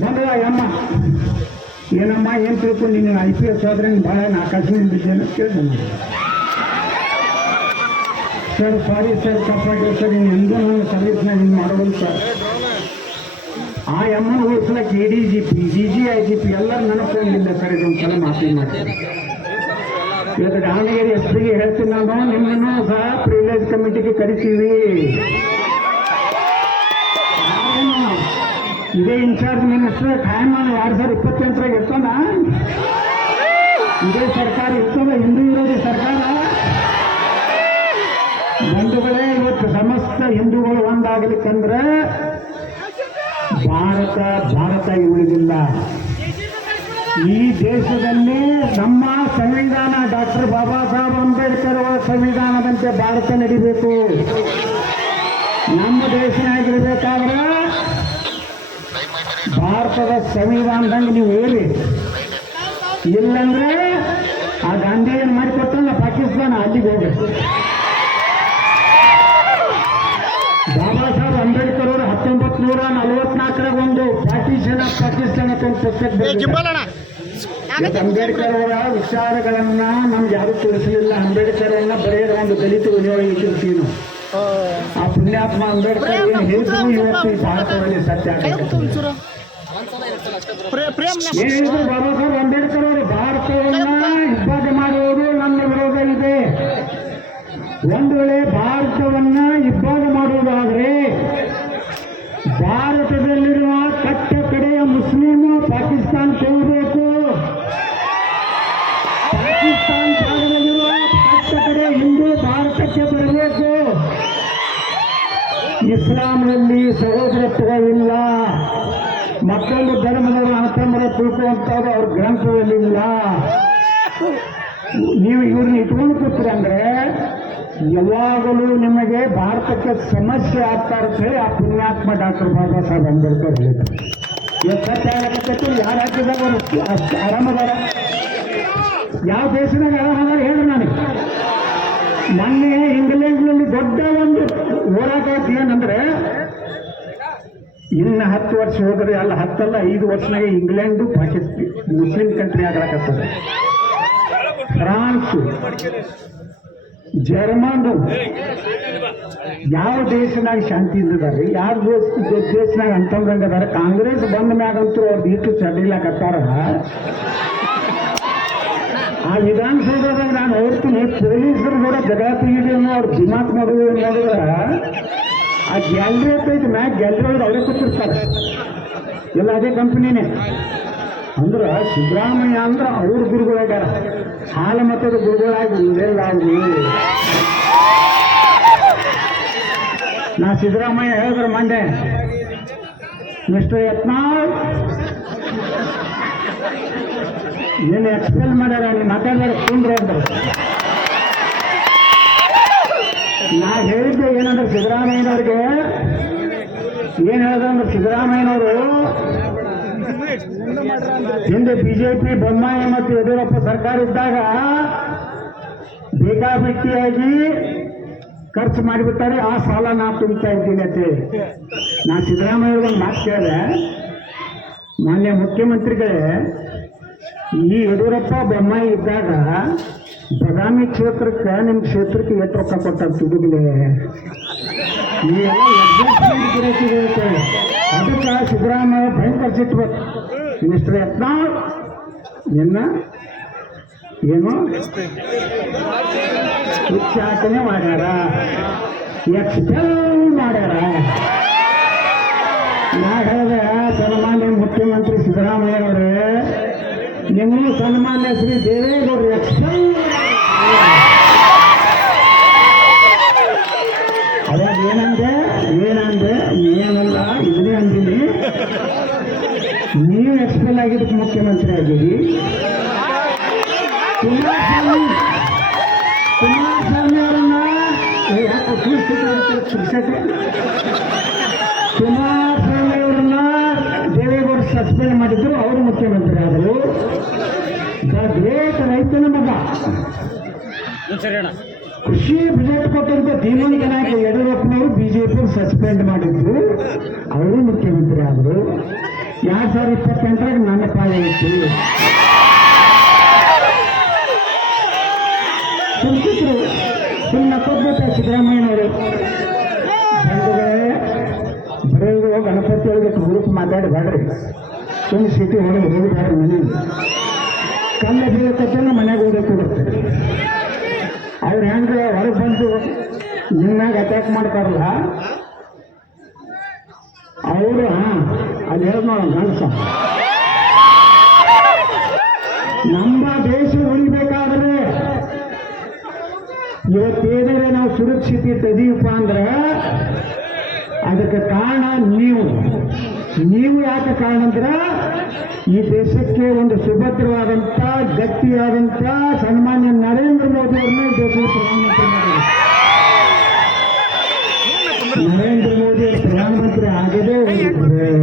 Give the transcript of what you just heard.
ಬಂದವ ಅಮ್ಮ ಏನಮ್ಮ, ಏನು ತಿಳ್ಕೊಂಡು ನೀನು ಐ ಪಿ ಎಸ್ ಆದ್ರೆ ನೀನು ಭಾಳ ಆಕಾಶದಿಂದ ಬಿದ್ದೇನೆ ಕೇಳಿದೆ ನಾನು ಸರ್ ಸಾರಿ ಸರ್ ತಪ್ಪಾಗಿ ಸರ್, ನೀನು ಎಂದೂ ನನ್ನ ಸರ್ವಿಸ್ನಾಗ ಹಿಂಗೆ ಮಾಡೋದು ಸರ್. ಆ ಎಮ್ಮನ ಉಳಿಸ್ಲಕ್ಕೆ K D G P D G I G P ಎಲ್ಲರೂ ನೆನಪಿಲ್ಲ ಸರ್, ಇದೊಂದ್ಸಲ ಮಾತಿ. ಮಾಡಿ ಇವತ್ತು ದಾವಣಗೆರೆ ಎಸ್ ಪಿಗೆ ಹೇಳ್ತೀನಿ ನಾನು ನಿಮ್ಮನ್ನು ಸಹ ಪ್ರಿವಿಲೇಜ್ ಕಮಿಟಿಗೆ ಕರಿತೀವಿ. ಇದೇ ಇನ್ಚಾರ್ಜ್ ಮಿನಿಸ್ಟರ್ ಖಾಯಂ ಎರಡ್ ಸಾವಿರದ ಇಪ್ಪತ್ತೆಂಟರಾಗ ಇರ್ತಾನ? ಇದೇ ಸರ್ಕಾರ ಇರ್ತದ, ಹಿಂದೂ ವಿರೋಧಿ ಸರ್ಕಾರ? ಹಿಂದೂಗಳೇ ಇವತ್ತು ಸಮಸ್ತ ಹಿಂದೂಗಳು ಒಂದಾಗಲಿಕ್ಕಂದ್ರೆ ಭಾರತ ಭಾರತ ಉಳಿದಿಲ್ಲ. ಈ ದೇಶದಲ್ಲಿ ನಮ್ಮ ಸಂವಿಧಾನ ಡಾಕ್ಟರ್ ಬಾಬಾ ಸಾಹೇಬ್ ಅಂಬೇಡ್ಕರ್ ಅವರ ಸಂವಿಧಾನದಂತೆ ಭಾರತ ನಡಿಬೇಕು. ನಮ್ಮ ದೇಶನಾಗಿರ್ಬೇಕಾದ್ರೆ ಭಾರತದ ಸಂವಿಧಾನದಂಗೆ ನೀವು ಹೇಳಿ ಇಲ್ಲಂದ್ರೆ ಆ ಗಾಂಧಿ ಏನ್ ಮಾಡಿಕೊಟ್ಟಲ್ಲ ಪಾಕಿಸ್ತಾನ ಅಲ್ಲಿಗೆ ಹೋಗ್ಬೇಕು ಬಾಬಾ ಸಾಹೇಬ್ ಅಂಬೇಡ್ಕರ್ ಅವರು ಹತ್ತೊಂಬತ್ ನೂರ ನಲವತ್ನಾಲ್ಕರಾಗ ಒಂದು ಪಾಕಿಸ್ತಾನ ಪಾಕಿಸ್ತಾನ ಅಂತ ಒಂದು ಪುಸ್ತಕ ಅಂಬೇಡ್ಕರ್ ಅವರ ವಿಚಾರಗಳನ್ನ ನಮ್ಗೆ ಯಾರು ತಿಳಿಸಲಿಲ್ಲ. ಅಂಬೇಡ್ಕರ್ ಅನ್ನ ಬರೆಯದ ಒಂದು ದಲಿತ ವಿನಿಯೋಗ ತಿಳಿಸಿ ನಾವು ಪುಣ್ಯಾತ್ಮ ಅಂಬೇಡ್ಕರ್ ಏನು ಹೇಳಿದ್ರು ಇವತ್ತು ಈ ಭಾರತದಲ್ಲಿ ಸತ್ಯ ಹೇಳಿದ್ರು ಬಾಬಾ ಸಾಹೇಬ್ ಅಂಬೇಡ್ಕರ್ ಅವರು ಭಾರತವನ್ನ ಇಬ್ಬಾಗ ಮಾಡುವುದು ನನ್ನ ವಿರೋಧ ಇದೆ. ಒಂದು ವೇಳೆ ಭಾರತವನ್ನ ಇಬ್ಬಾಗ ಮಾಡುವುದಾದ್ರೆ ಭಾರತದಲ್ಲಿರುವ ಕಟ್ಟ ಕಡೆಯ ಮುಸ್ಲಿಮು ಪಾಕಿಸ್ತಾನ ಸೇರಬೇಕು ಪಾಕಿಸ್ತಾನ ಭಾಗದಲ್ಲಿರುವ ಕಟ್ಟ ಕಡೆ ಹಿಂದೂ ಭಾರತಕ್ಕೆ ಬರಬೇಕು. ಇಸ್ಲಾಂನಲ್ಲಿ ಸಹೋದರತ್ವವಿಲ್ಲ ಮತ್ತೊಂದು ಧರ್ಮದವರು ಅಂತಂಬರ ತಿಳ್ಕೊಂತವ್ರು ಅವ್ರ ಗ್ರಂಥದಲ್ಲಿಲ್ಲ. ನೀವು ಇವ್ರನ್ನ ಇಟ್ಕೊಂಡು ಕೂತ್ರಿ ಅಂದ್ರೆ ಯಾವಾಗಲೂ ನಿಮಗೆ ಭಾರತಕ್ಕೆ ಸಮಸ್ಯೆ ಆಗ್ತಾ ಹೇಳಿ ಆ ಪುಣ್ಯಾತ್ಮ ಡಾಕ್ಟರ್ ಬಾಬಾ ಸಾಹೇಬ್ ಅಂಬೇಡ್ಕರ್ ಹೇಳಿದ್ರು ಆಗತ್ತೆ ಯಾರು ಹಾಕಿದಾಗ ಆರಾಮದಾರ ಯಾವ ದೇಶದಾಗ ಆರಾಮದಾರ ಹೇಳ್ರಿ ನನಗೆ ಮೊನ್ನೆ ಇಂಗ್ಲೆಂಡ್ನಲ್ಲಿ ದೊಡ್ಡ ಒಂದು ಹೋರಾಟ ಏನಂದ್ರೆ ಇನ್ನು ಹತ್ತು ವರ್ಷ ಹೋದ್ರೆ ಅಲ್ಲ, ಹತ್ತಲ್ಲ, ಐದು ವರ್ಷನಾಗ ಇಂಗ್ಲೆಂಡು ಪಾಕಿಸ್ತಾನ ಮುಸ್ಲಿಂ ಕಂಟ್ರಿ ಆಗ್ಲಾಕತ್ತದೆ. ಫ್ರಾನ್ಸ್ ಜರ್ಮನ್ ಯಾವ ದೇಶನಾಗ ಶಾಂತಿ ಇದ್ದಾರೆ ಯಾವ ದೇಶ, ದೇಶನಾಗ ಅಂತಂದಂಗ ಅದಾರ, ಕಾಂಗ್ರೆಸ್ ಬಂದ ಮ್ಯಾಗಂತೂ ಅವ್ರದ್ದು ಇಟ್ಟು ಚಡಿಲಾಕತ್ತಾರ ಆ ವಿಧಾನಸೌಧದಾಗ ನಾನು ಹೋಗ್ತೀನಿ ಪೊಲೀಸರು ಕೂಡ ಜಗಾತಿ ಇದೆ ಅನ್ನೋ ಅವ್ರ ದಿಮಾಕ್ ಮಾಡಿದ್ರು ನೋಡಿದ್ರ ಆ ಗ್ಯಾಲರಿ ಐತಿ ಮ್ಯಾಕ್ ಗ್ಯಾಲರಿ ಅವ್ರು ಅವರೇ ಕೂತಿರ್ತಾರೆ. ಎಲ್ಲ ಅದೇ ಕಂಪ್ನಿನೇ ಅಂದ್ರೆ ಸಿದ್ದರಾಮಯ್ಯ ಅಂದ್ರೆ ಅವ್ರ ಗುರುಗಳಾಗ್ಯಾರ ಹಾಲ ಮತದ ಗುರುಗಳಾಗಿ ಇಲ್ಲ ನಾ ಸಿದ್ದರಾಮಯ್ಯ ಹೇಳಿದ್ರೆ ಮಂಡೆ ಮಿಸ್ಟರ್ ಯತ್ನಾಳ್ ಏನು ಎಕ್ಸ್ಪೆಲ್ ಮಾಡ್ಯಾರ? ನೀನು ಮಾತಾಡ್ಯಾರ ಕುಂದ್ರೆ ಅಂದ್ರು ನಾ ಹೇಳಿದ್ದೆ ಏನಂದ್ರೆ ಸಿದ್ದರಾಮಯ್ಯನವ್ರಿಗೆ. ಏನ್ ಹೇಳ್ದಂದ್ರೆ ಸಿದ್ದರಾಮಯ್ಯನವರು? ಹಿಂದೆ ಬಿಜೆಪಿ, ಬೊಮ್ಮಾಯಿ ಮತ್ತು ಯಡಿಯೂರಪ್ಪ ಸರ್ಕಾರ ಇದ್ದಾಗ ಬೇಕಾಬಿಟ್ಟಿಯಾಗಿ ಖರ್ಚು ಮಾಡಿಬಿಟ್ಟಾರೆ, ಆ ಸಾಲ ನಾ ತುಂಬ್ತಾ ಇದ್ದೀನಿ ಅಂತ ಹೇಳಿ ನಾ ಸಿದ್ದರಾಮಯ್ಯ ಒಂದು ಮಾತು ಕೇಳಿದೆ. ಮಾನ್ಯ ಮುಖ್ಯಮಂತ್ರಿಗಳೇ, ಈ ಯಡಿಯೂರಪ್ಪ, ಬೊಮ್ಮಾಯಿ ಇದ್ದಾಗ ಬದಾಮಿ ಕ್ಷೇತ್ರಕ್ಕೆ ನಿಮ್ಮ ಕ್ಷೇತ್ರಕ್ಕೆ ಎಷ್ಟು ರೊಕ್ಕ ಕೊಟ್ಟಾಗ ಅಂತೇಳಿ. ಅದಕ್ಕೆ ಸಿದ್ದರಾಮಯ್ಯ ಭಯಂಕರ ಸಿಟ್ಬೇಕು ಮಿಸ್ಟರ್ ಯತ್ನಾಳ್, ನಿನ್ನ ಏನು? ಉಚ್ಚಾಟನೆ ಮಾಡ್ಯಾರ. ಎಕ್ಸ್ಪೆಲ್ ಮಾಡ್ಯಾರ. ನಾ ಹೇಳಿದೆ ಸನ್ಮಾನ್ಯ ಮುಖ್ಯಮಂತ್ರಿ ಸಿದ್ದರಾಮಯ್ಯನವರೇ ನಿಮ್ಮ ಸನ್ಮಾನ್ಯ ಶ್ರೀ ದೇವೇಗೌಡರು ಅವಾಗ ಏನಂದೆ? ಏನಂದೆ? ಏನಲ್ಲ, ಇದನ್ನೇ ಅಂದಿನಿ ನೀವು ಎಕ್ಸ್ಪೆಲ್ ಆಗಿದ್ದಕ್ಕೆ ಮುಖ್ಯಮಂತ್ರಿ ಆಗಿರಿ. ಕುಮಾರಸ್ವಾಮಿ ಕುಮಾರಸ್ವಾಮಿ ಅವರನ್ನ ಶಿಕ್ಷಕ ಯಾಕೆ ಕೂರಿಸ್ತಿದ್ದಾರೆ ಸಸ್ಪೆಂಡ್ ಮಾಡಿದ್ರು ಅವರು ಮುಖ್ಯಮಂತ್ರಿ ಆದರು. ದ ಗ್ರೇಟ್ ರೈತನ ಮಗ. ಕೃಷಿ ಬಜೆಟ್ ಕೊಟ್ಟಂತ ಧೀಮಂತ ಯಡಿಯೂರಪ್ಪನವರು ಬಿಜೆಪಿ ಸಸ್ಪೆಂಡ್ ಮಾಡಿದ್ರು. ಅವರು ಮುಖ್ಯಮಂತ್ರಿ ಆದರು. ಎರಡ್ ಸಾವಿರದ ಇಪ್ಪತ್ತೆಂಟರಾಗ ನನ್ನ ಪಾಲ ಇತ್ತು ಸುಮ್ಕಿದ್ರು ಸುಮ್ಮನ ಕೊದ್ಬಿಟ್ಟ ಸಿದ್ದರಾಮಯ್ಯನವರು. ಬರೀ ಗಣಪತಿ ಒಳಗೆ ಗ್ರೂಪ್ ಮಾತಾಡಿ ಬೇಡ್ರಿ ಸುಮ್ಮನೆ ಸಿಟಿ ಹೊರಗೆ ಹೋಗಿ ಬೇಡ್ರಿ ಮನೆ ಕಲ್ಲ ಬೀಳಕತ್ತೇನೆ ಮನೆಗೆ ಓದಕ್ಕೆ ಬರ್ತದೆ ಅವ್ರು ಹೆಂಗೆ ಹೊರಗೆ ಬಂದು ನಿನ್ನಾಗ ಅಟ್ಯಾಕ್ ಮಾಡ್ತಾರಲ್ಲ? ಅವರು ಅಲ್ಲಿ ಹೇಳಿ ಗಣಸ ನಮ್ಮ ದೇಶ ಉಳಿಬೇಕಾದ್ರೆ ಇವತ್ತೇನಾದ್ರೆ ನಾವು ಸುರಕ್ಷಿತ ತೆಗೀಪ ಅಂದ್ರೆ ಅದಕ್ಕೆ ಕಾರಣ ನೀವು. ನೀವು ಯಾಕೆ ಕಾರಣ ಅಂದ್ರೆ ಈ ದೇಶಕ್ಕೆ ಒಂದು ಸುಭದ್ರವಾದಂಥ ಗಟ್ಟಿಯಾದಂತ ಸನ್ಮಾನ್ಯ ನರೇಂದ್ರ ಮೋದಿ ಅವರನ್ನ ದೇಶದ ಪ್ರಧಾನಮಂತ್ರಿ ನರೇಂದ್ರ ಮೋದಿ ಪ್ರಧಾನಮಂತ್ರಿ ಆಗದೇ ಹೋಗಿದ್ದಾರೆ